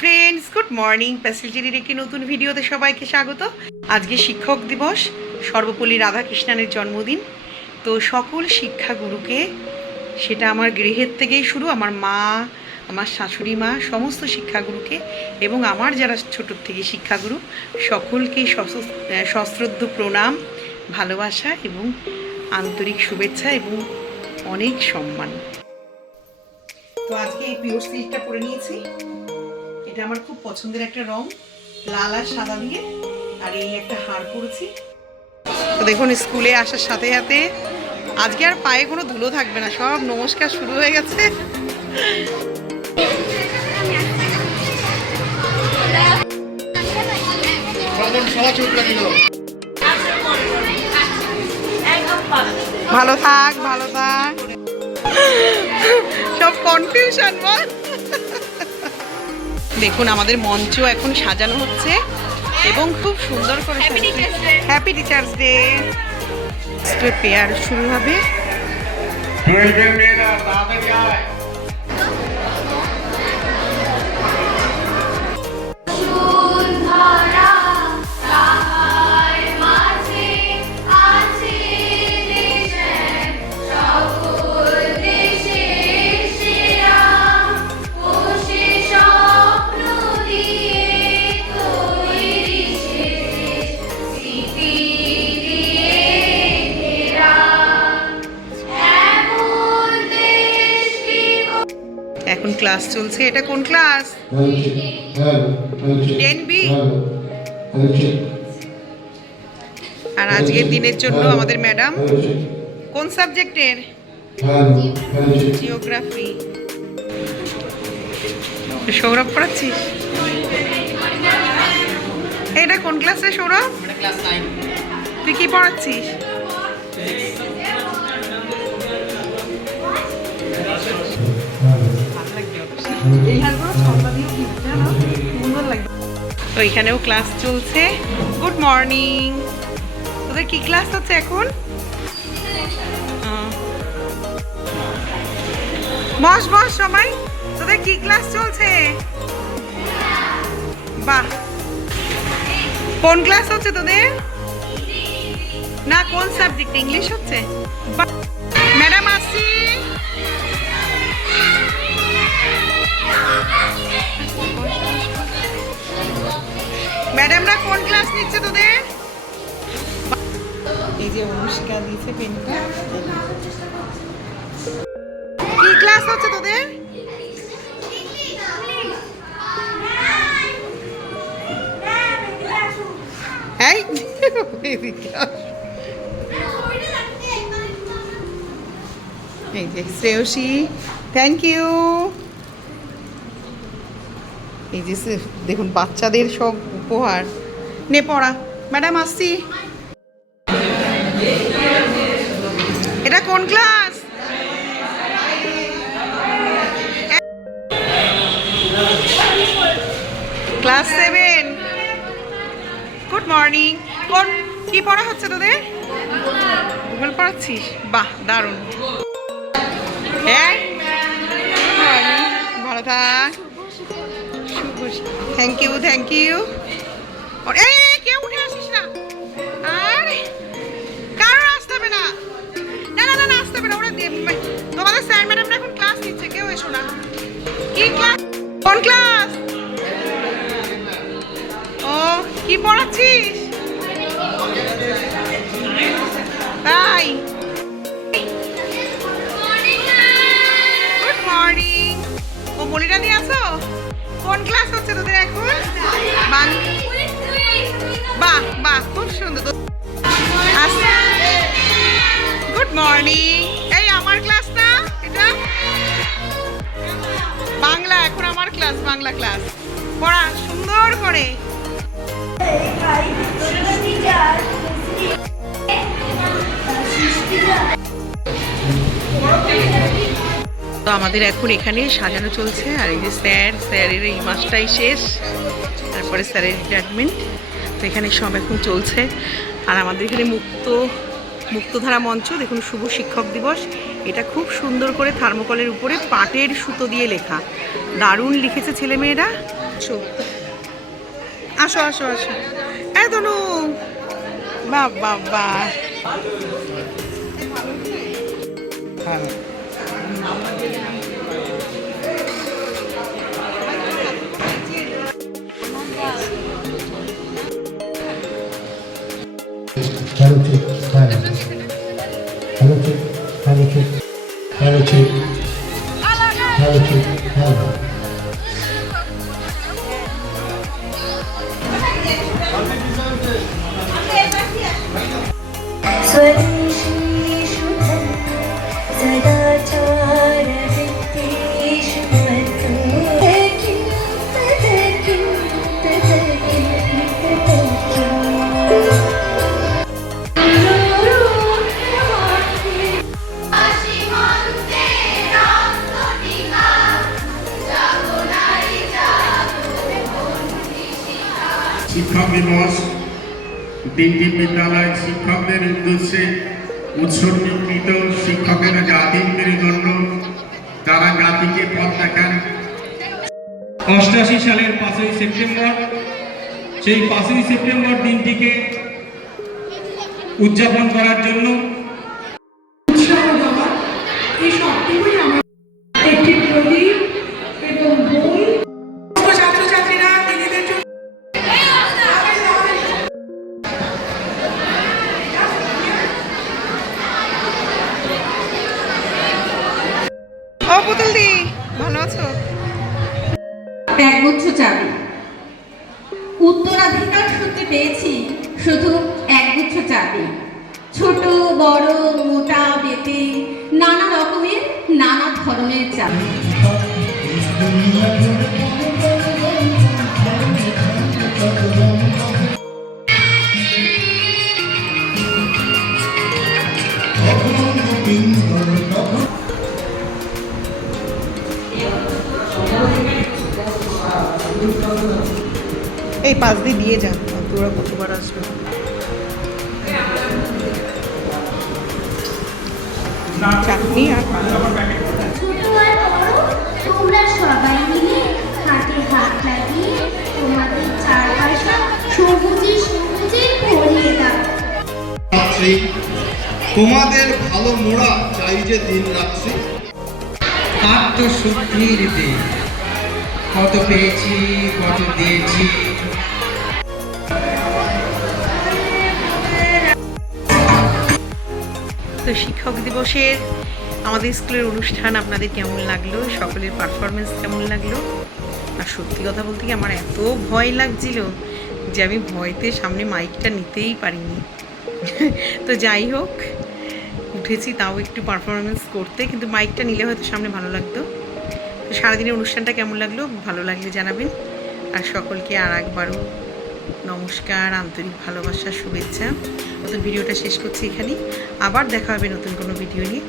Friends good morning প্যাসেলজিরির একটি নতুন ভিডিওতে সবাইকে স্বাগত। আজকে শিক্ষক দিবস, সর্বপল্লী রাধাকৃষ্ণানের জন্মদিন। তো সকল শিক্ষাগুরুকে, সেটা আমার গৃহের থেকেই শুরু, আমার মা, আমার শাশুড়ি মা, সমস্ত শিক্ষাগুরুকে এবং আমার যারা ছোটোর থেকে শিক্ষাগুরু সকলকেই সশ্রদ্ধ প্রণাম, ভালোবাসা এবং আন্তরিক শুভেচ্ছা এবং অনেক সম্মান। তো আজকে এই পিওর সিল্কটা পরে নিয়েছি। এটা আমার খুব পছন্দের একটা রং, লাল আর সাদা দিয়ে, আর এই একটা হার পরেছি। দেখুন, স্কুলে আসার সাথে সাথে আজকে আর পায়ে কোনো ধুলো থাকবে না, সব নমস্কার শুরু হয়ে গেছে। ভালো থাক ভালো থাক। সব কনফিউশন বল। দেখুন আমাদের মঞ্চ এখন সাজানো হচ্ছে এবং খুব সুন্দর করে হ্যাপি টিচার্স ডে পেয়ার শুরু হবে। ক্লাস চলছে? এটা কোন ক্লাস টেন বি আর আজকের দিনের জন্য আমাদের ম্যাডাম কোন সাবজেক্টের? জিওগ্রাফি সৌরভ পড়াচ্ছিস? এটা কোন ক্লাসে সৌরভ? তুই কি পড়াচ্ছিস? তো এখানেও ক্লাস চলছে। গুড মর্নিং তোদের কি ক্লাস হচ্ছে এখন। বস বস সবাই, তোদের কি ক্লাস চলছে? বাহ। কোন ক্লাস হচ্ছে তোদের? না, কোন সাবজেক্ট ইংলিশ হচ্ছে? বাহ ম্যাডামরা কোন ক্লাস নিচ্ছে তোদের? এই যে অনুষ্কা দিয়েছে পেনটা। কি ক্লাস হচ্ছে তোদের? এই যে শ্রেয়সী থ্যাংক ইউ এই যে দেখুন বাচ্চাদের সব উপহার। নে, পড়া। ম্যাডাম, আসছি। এটা কোন class? Class seven. Good morning. কোন, কি পড়া হচ্ছে তোদের? ভূগোল পড়াচ্ছিস? বাহ, দারুণ। হ্যাঁ? ভালো থাক। থ্যাংক ইউ থ্যাংক ইউ কেউ উঠে আসিস না। আরে, কারোর আসতে হবে না। না না না আসতে হবে না, ওরা তোমাদের স্যার ম্যাডামরা এখন ক্লাস নিচ্ছে, কেউ এসো না। কি ক্লাস কোন ক্লাস ও, কি পড়াচ্ছিস? তাই। গুড মর্নিং ও মনিরা নিয়ে আসো কোন ক্লাস হচ্ছে তোদের এখন? বাং- বাহ বাহ, খুব সুন্দর। গুড মর্নিং এই আমার ক্লাস না? এটা? বাংলা, এখন আমার ক্লাস বাংলা ক্লাস পড়া, সুন্দর করে। তো আমাদের এখন এখানে সাজানো চলছে, আর এই যে স্যার, স্যারের এই মাসটাই শেষ, তারপরে স্যারের রিটায়ারমেন্ট তো এখানে সব এখন চলছে। আর আমাদের এখানে মুক্ত, মুক্তধারা মঞ্চ, দেখুন শুভ শিক্ষক দিবস। এটা খুব সুন্দর করে থার্মোকলের উপরে পাটের সুতো দিয়ে লেখা। দারুণ লিখেছে ছেলেমেয়েরা। আসো আসো আসো আসো। এই তনু। বাহ বাহ বাহ Hello check, hello. Hello check, hello check, hello দিবস। তিনটি বিদ্যালয় শিক্ষকদের উদ্দেশ্যে উৎসর্গীকৃত শিক্ষকের জাতির মেরুদণ্ড যারা জাতিকে পথ দেখান। অষ্টাশি সালের পাঁচই সেপ্টেম্বর, সেই পাঁচই সেপ্টেম্বর দিনটিকে উদযাপন করার জন্য উৎসাহ দেওয়া পুতুল দি। ভালো আছো? একগুচ্ছ চাবি উত্তরাধিকার সূত্রে পেয়েছি, শুধু একগুচ্ছ চাবি ছোট, বড়, মোটা, বেটে, নানা রকমের, নানা ধরনের চাবি এই পাঁচ দিয়ে দিয়ে যান তোরা কতবার আসবে? চাটনি আর তোমরা সবাই মিলে হাতে হাত লাগিয়ে তোমাদের চারপাশে সবুজে সবুজে ভরিয়ে দাও তোমাদের ভালো মোড়া চাই যে দিন রাত্রি। আত্মশুদ্ধির দিন। কত পেয়েছি, কত দিয়েছি। তো শিক্ষক দিবসের আমাদের স্কুলের অনুষ্ঠান আপনাদের কেমন লাগল? সকলের পারফরমেন্স কেমন লাগল? আর সত্যি কথা বলতে কি আমার এত ভয় লাগছিল যে আমি ভয়তে সামনে মাইকটা নিতেই পারিনি। তো যাই হোক, উঠেছি, তাও একটু পারফরমেন্স করতে, কিন্তু মাইকটা নিলে হয়তো সামনে ভালো লাগতো। তো সারাদিনের অনুষ্ঠানটা কেমন লাগল? ভালো লাগলে জানাবেন। আর সকলকে আর একবারও নমস্কার, আন্তরিক ভালোবাসা, শুভেচ্ছা। নতুন ভিডিওটা শেষ করছি এখানেই। আবার দেখা হবে নতুন কোনো ভিডিও নিয়ে।